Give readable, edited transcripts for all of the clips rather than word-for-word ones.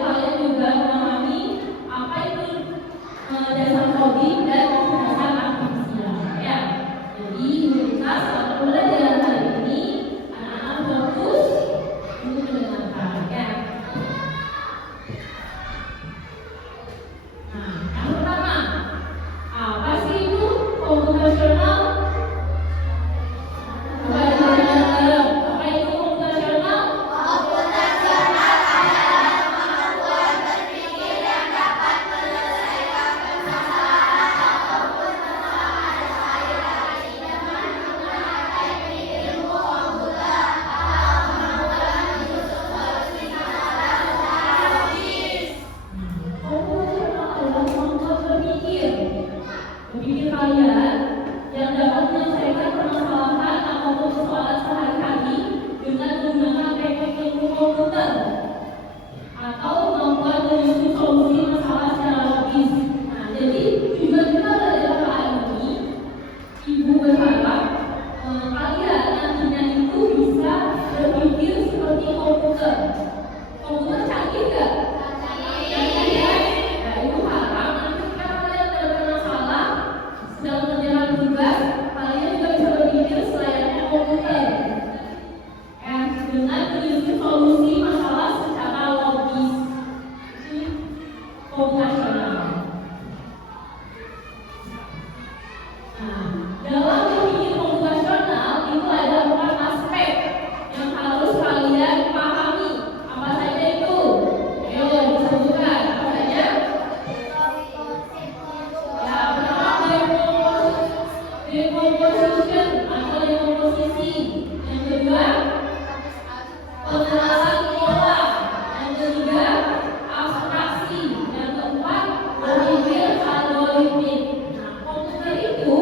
kalian juga memahami apa itu dasar coding dan dasar artifisial ya. Jadi kita selama pembelajaran kali ini anak-anak fokus untuk mendengarkan ya. Nah, yang pertama, apa sih itu komputasional? Apa itu komputasional? Berpikir kalian yang dapat menyelesaikan permasalahan ataupun persoalan sehari-hari dengan menggunakan teknik ilmu komputer atau membuat menyusun solusi masalah secara logis. Nah, jadi juga kita belajar hal ini, Ibu berharap kalian nantinya itu bisa berpikir seperti komputer. Komputer canggih nggak? Dalam menjalankan tugas, kalian juga bisa berpikir selayaknya komputer dengan menyusun solusi masalah secara logis. Komputasional. Nah, dalam berpikir komputasional itu ada 4 aspek yang harus kalian pahami. Apa saja itu? Ayo disebutkan. Apa saja? Decomposition atau dekomposisi. Yang kedua, pengenalan pola. Yang ketiga, abstraksi. Yang keempat, berpikir algoritmik. Nah, komputer itu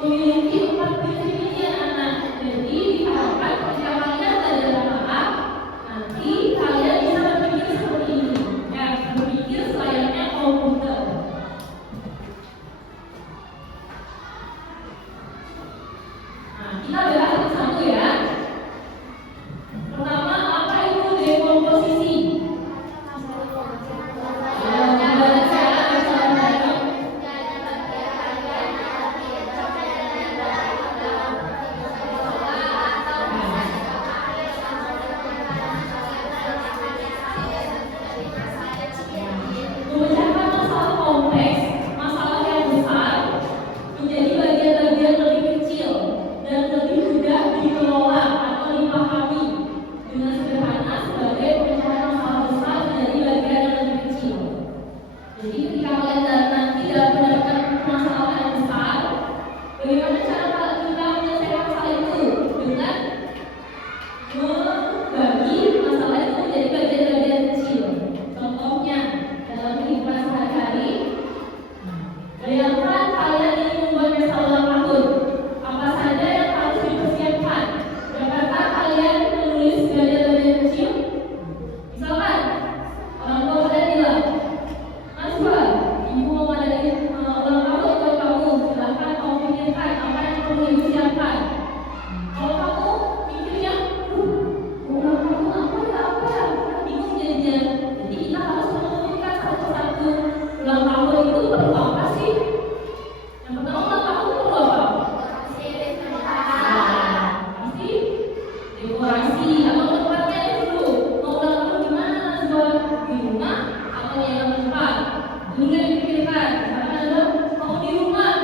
memiliki 4 prinsip ini anak. Jadi diharapkan ketika kalian belajar apa, nanti kalian bisa berpikir seperti ini. Ya, berpikir selayaknya komputer. Kita bahas satu-satu ya. Pertama, apa itu dekomposisi? Memecahkan masalah kompleks, masalah yang besar menjadi bagian-bagian lebih kecil dan lebih mudah dikelola atau dipahami dengan sederhana sebagai pemecahan masalah besar menjadi bagian yang lebih kecil. Jadi ketika kalian nanti dalam mendapatkan permasalahan yang besar, bagaimana cara kita menyelesaikan masalah itu? Dengan membagi masalah itu menjadi bagian-bagian kecil. Contohnya dalam kehidupan sehari-hari, bayangkan kalian ingin membuat pesta ulang tahun. Apa saja yang harus dipersiapkan? Dapatkah kalian menulis bagian-bagian kecil? Misalkan orang tua kalian bilang, Mas Wah, ibu mau ngadain ulang tahun buat kamu. Silahkan kamu pikirkan apa yang perlu ibu siapkan. Kalau kamu mikirnya, ulang tahun apa ya? Bingung jadinya. Jadi kita harus menemukan satu-satu. Ulang tahun itu perlu apa sih? Yang pertama, ulang tahun itu perlu apa? Pasti dekorasi atau tempatnya dulu. Mau ulang tahun di mana? Sebuah di rumah atau yang tempat? Dulu yang dipikirkan. Karena adalah mau di rumah.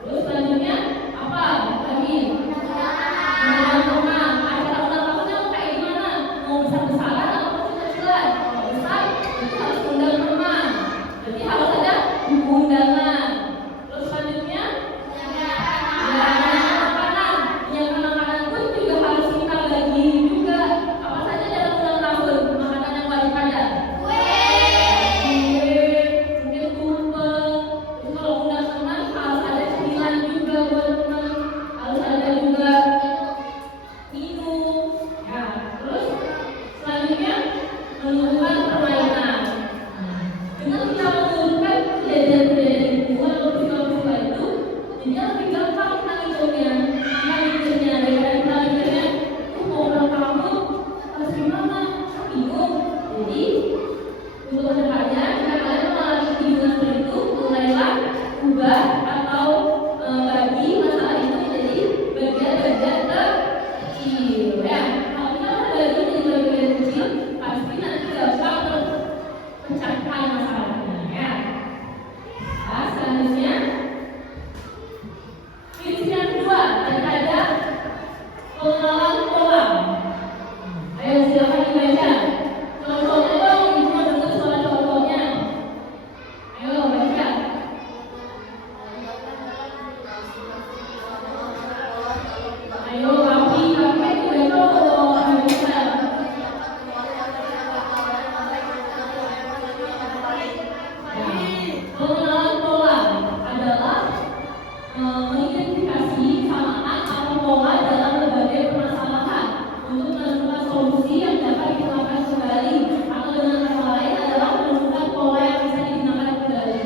Terus selanjutnya apa? Lagi teman-teman. Acara ulang tahunnya kayak gimana? Mau besar-besaran atau kecil-kecilan? Kalau besar, itu harus undang teman. Jadi harus ada buku undangan. Terus selanjutnya makanan pun juga harus kita bagi juga. Apa saja dalam ulang tahun makanan yang wajib ada? Kue, mungkin tumpeng, Untuk kedepannya, jika kalian mengalami kebingungan seperti itu, mulailah ubah atau bagi masalah itu menjadi bagian-bagian kecil. Ya, kalau kita membagi menjadi bagian kecil, pasti nanti gampang terpecahkan masalahnya. Ya. Nah, selanjutnya, prinsip yang kedua terhadap pengenalan pola. Ayo silakan dibaca. Contohnya dong, ibu dengar soal contohnya. Ayo baca. Ayo Rafi itu baca dong. Ayo baca. Pengenalan pola adalah mengidentifikasi kesamaan atau pola dalam berbagai permasalahan untuk menemukan solusi yang dapat digunakan kembali, atau dengan kata lain adalah menemukan pola yang bisa digunakan kembali.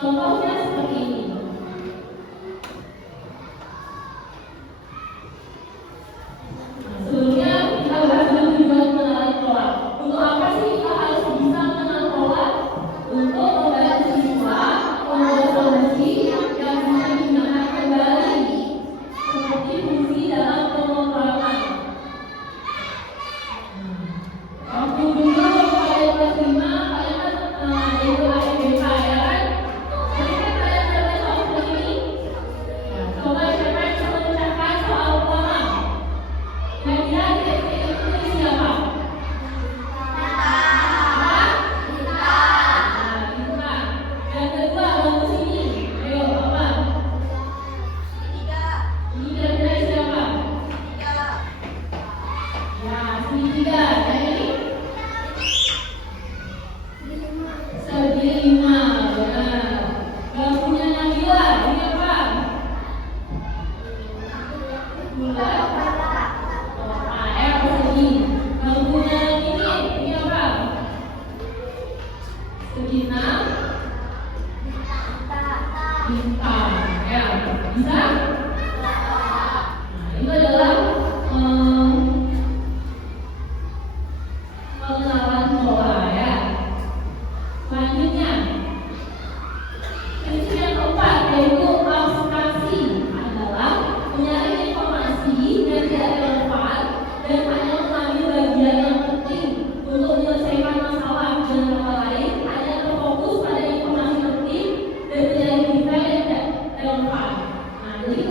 Contohnya seperti ini. Sebelumnya kita bahas dulu tujuan mengenali pola. Untuk apa sih kita harus bisa mengenal pola? Untuk membantu siswa membuat solusi yang bisa digunakan kembali, seperti fungsi dalam pemrograman. Waktu dulu kalian kelas 5, kalian kan itu APBK ya kan? Jadi kan kalian dapat soal seperti ini. Coba siapa yang bisa memecahkan soal pola? Kira-kira itu siapa? Yang kedua, bantu sini. Ayo, apa? Ini kira-kira siapa? Ya, sini 3. Yang ini? Segi 5. Benar. Bantunya Nabila. Ini apa? Bulat. Persegi. Bantunya ini apa? Segi 6. Bintang. Ya, bisa? Nah, itu adalah pengenalan pola ya. Selanjutnya, prinsip yang keempat yaitu abstraksi adalah menyaring informasi yang tidak relevan dan hanya mengambil bagian yang penting untuk menyelesaikan masalah. Dengan kata lain, hanya terfokus pada informasi penting dan menyaring detail yang tidak relevan. Nah, jadi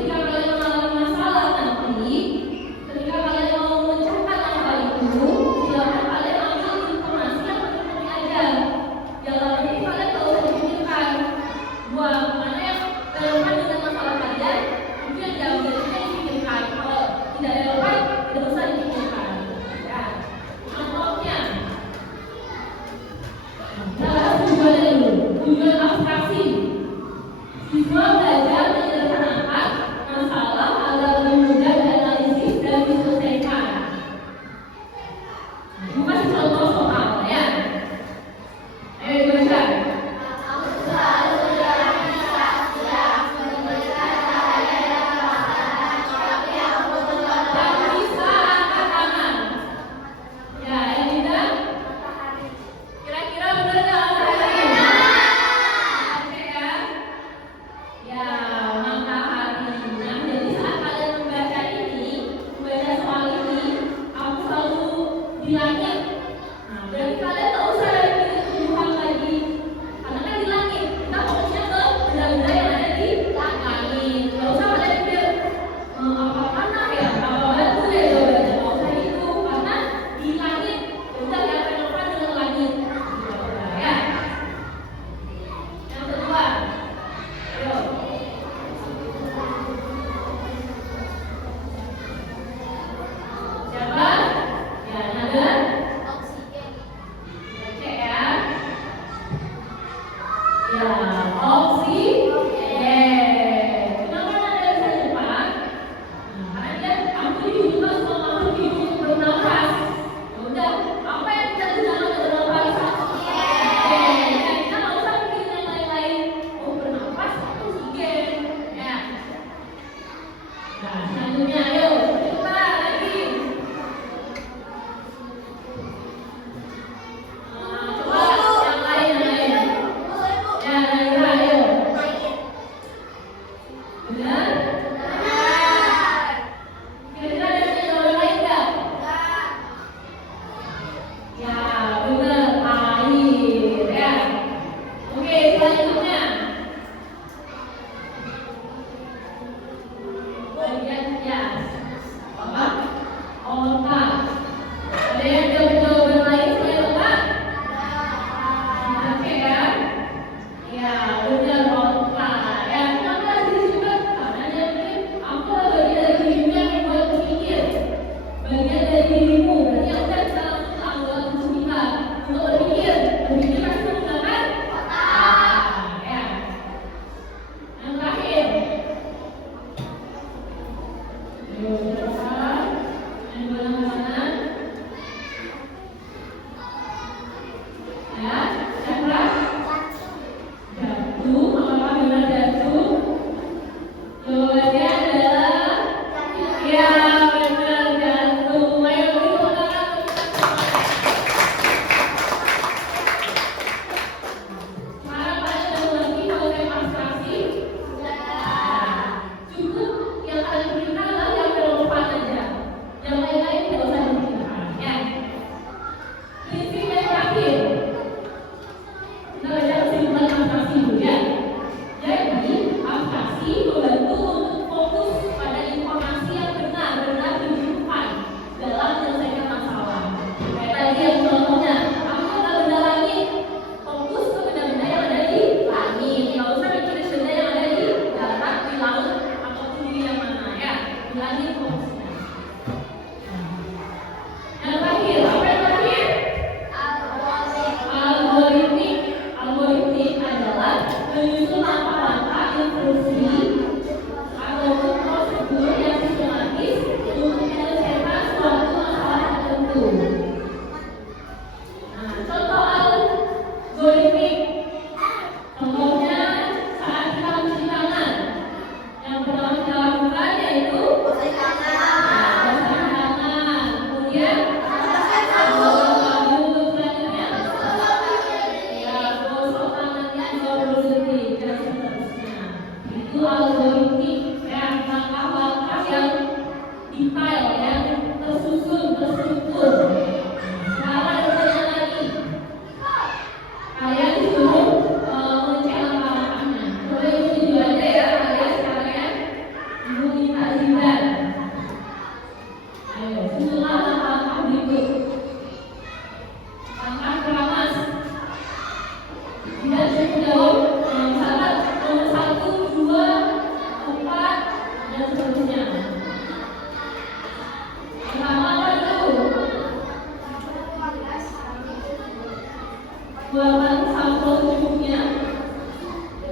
Luapkan sampel secukupnya.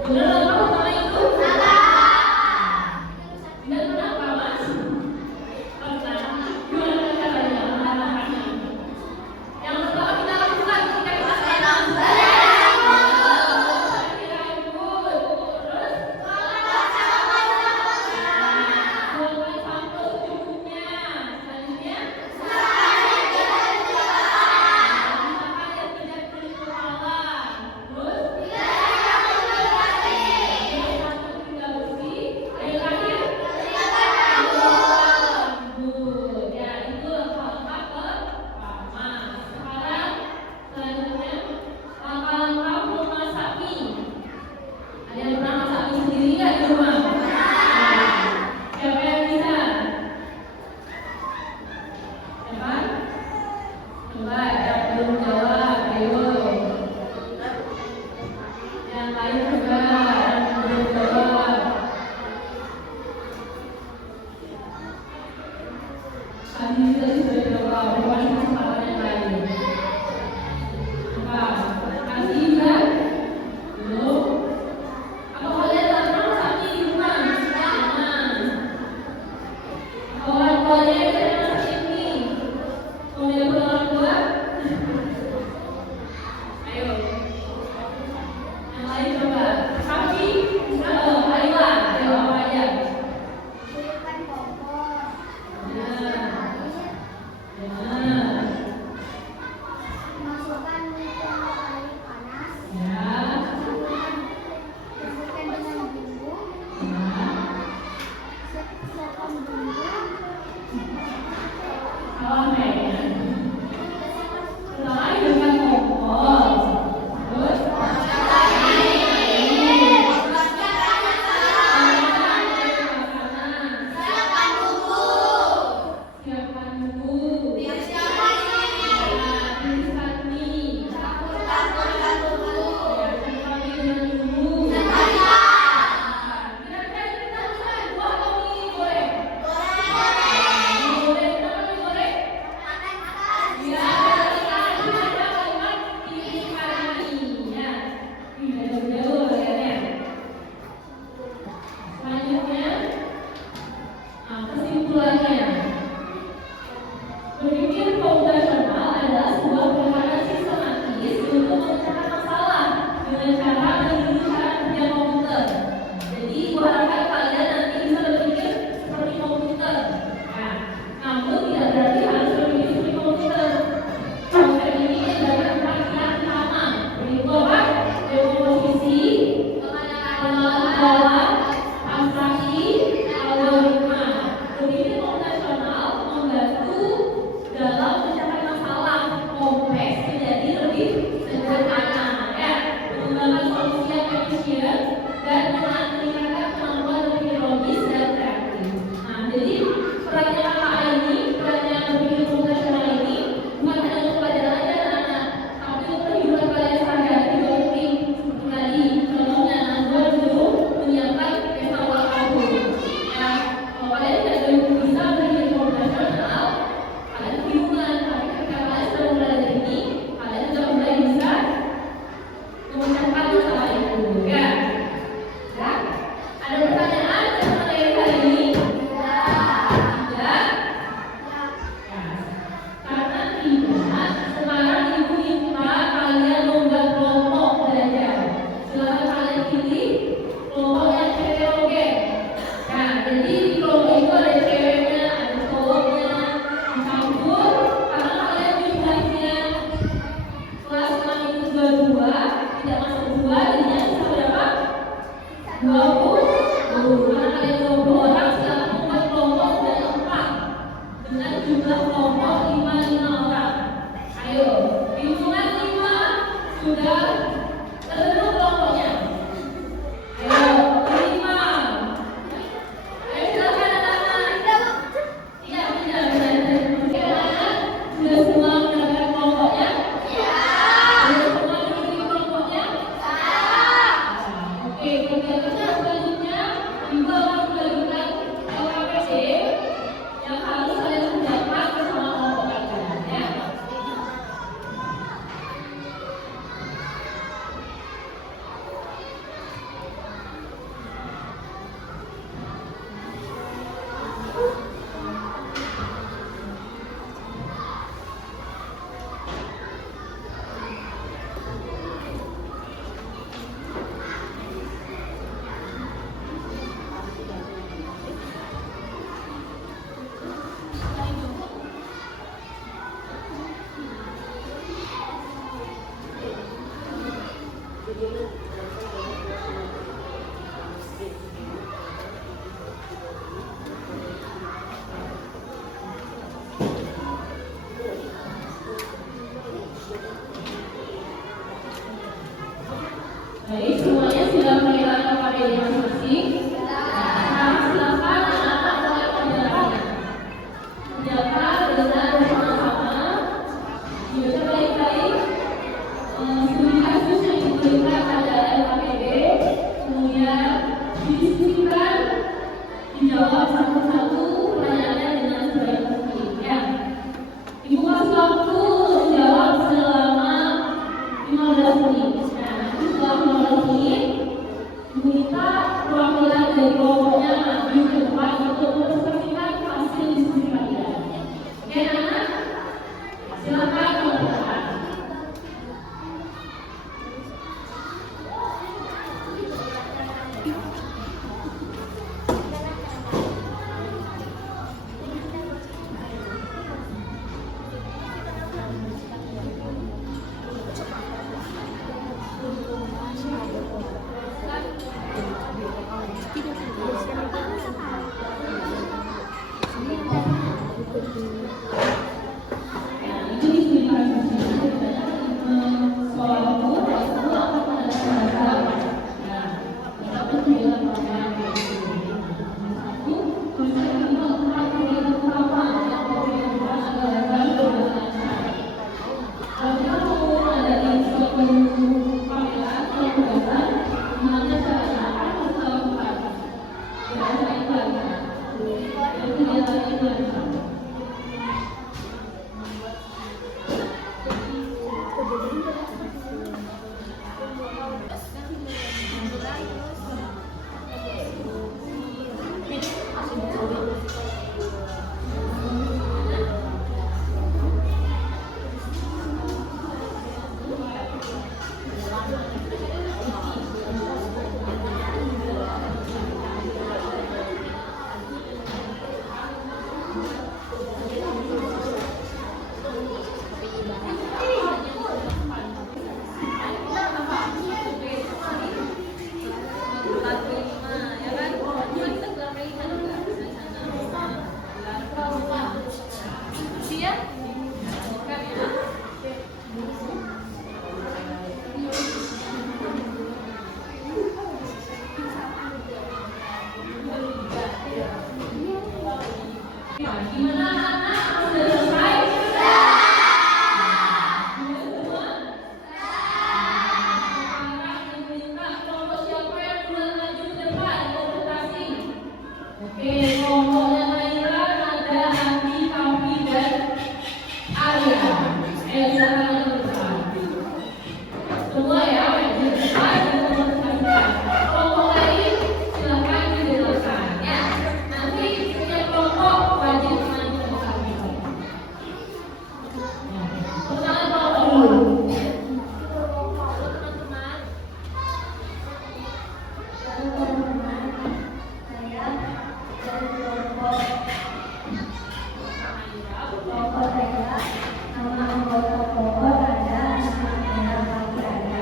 Benar atau pertama itu? Dan kenapa mas? Karena gimana caranya mengalahkannya? Yang pertama kita lakukan ketika kita senang. Baik, semuanya sudah mengenal KPD masing-masing. Nah, silakan anak-anak mulai pelajarannya. Kerjakan dengan bersama-sama, dibaca baik-baik. Studi kasus yang diberikan pada LKPD, kemudian didiskusikan, dijawab satu-satu pertanyaannya dengan sebaik mungkin. Ya, Ibu kasih waktu untuk menjawab selama 15 menit. Nah, nanti setelah 15 menit, Ibu minta perwakilan dari kelompoknya maju ke depan untuk mempresentasikan hasil diskusi kalian. Oke, anak? Silakan memperkenalkan. Gimana anak-anak? Sudah selesai? Sekarang Ibu minta kelompok siapa yang duluan maju ke depan presentasi. Oke, kelompoknya Naila, Nada, Andi, Kavi, dan Alia. Silakan ke depan. Semua ya, maju ke depan dan mempresentasikan. Kelompok lain silakan di belakang. Ya, nanti punya kelompok wajib maju ke depan. Pertama kelompok dulu. Kelompok saya, nama anggota kelompok ada, nama merah pagi ada.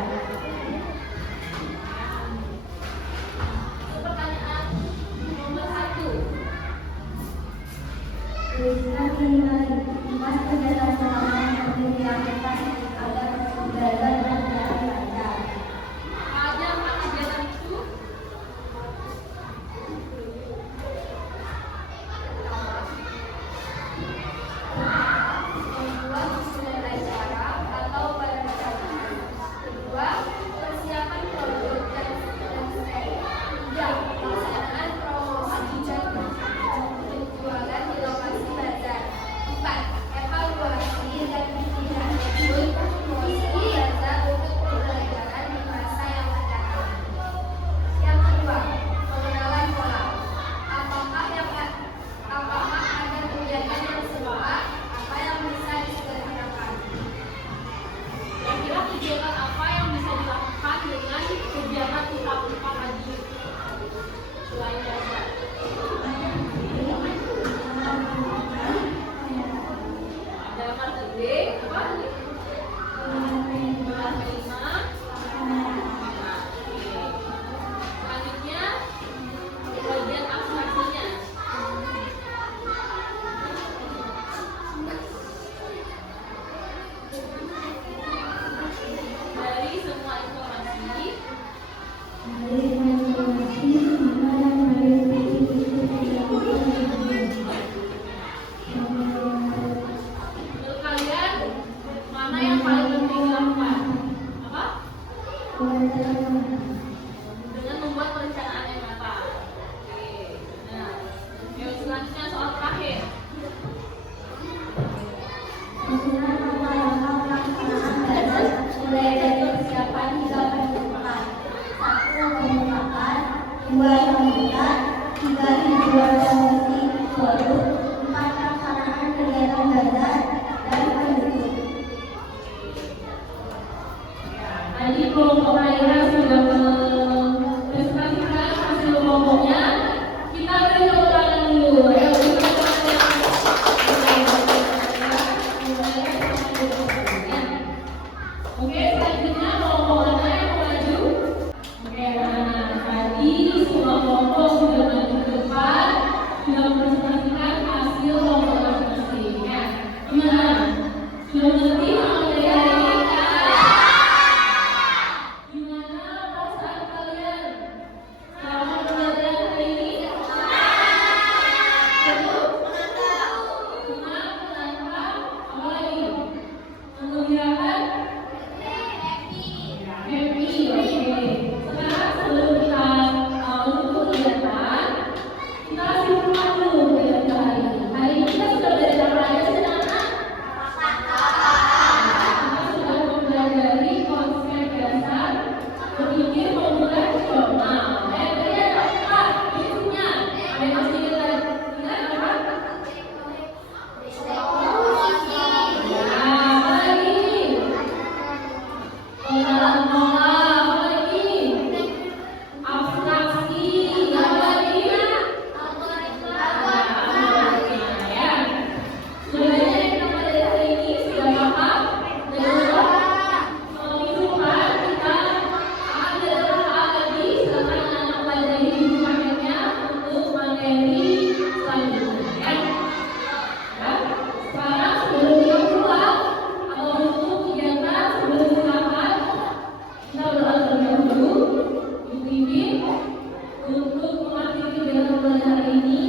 Dengan membuat perencanaan yang matang. Oke. Nah, yuk selanjutnya soal terakhir. Susunan langkah-langkah pelaksanaan belajar mulai dari persiapan hingga penyempurnaan. 1. Pembukaan. 2. Sambutan. 3. Hiburan dan misi produk. 4. Pelaksanaan kegiatan belajar dan penutup. Tadi kelompok Aira sudah mempresentasikan hasil kelompoknya. Kita beri tepuk tangan dulu. Ayo kita Oke, selanjutnya kelompok mana yang mau maju? Oke, nah tadi semua kelompok sudah maju ke depan, sudah mempresentasikan hasil kelompok masing-masing. Ya, gimana? Sudah mengerti materi hari ini? Gimana perasaan kalian selama pembelajaran hari ini? Seru? Senang, menantang, apa lagi? Menggembirakan? Happy, oke. Sekarang sebelum kita menutup kegiatan, kita simpulkan dulu kegiatan hari ini. Hari ini kita sudah belajar apa aja sih, anak-anak? Kita sudah mempelajari konsep dasar berpikir formula rasional. Tadi ada apa? Isinya. Ada yang masih ingat apa? Ya, apa lagi? Pola-pola, apa lagi? Abstraksi, apa lagi? Ya. Sudah banyak yang kita pelajari hari ini, sudah paham? Dan juga minggu depan kita akan belajar apa lagi. Silakan anak-anak pelajari di paketnya untuk materi selanjutnya. Ya. Sekarang sebelum kita pulang atau menutup kegiatan sebelum berangkat, kita berdoa terlebih dahulu. Ibu Ibu untuk mengakhiri kegiatan pembelajaran hari ini.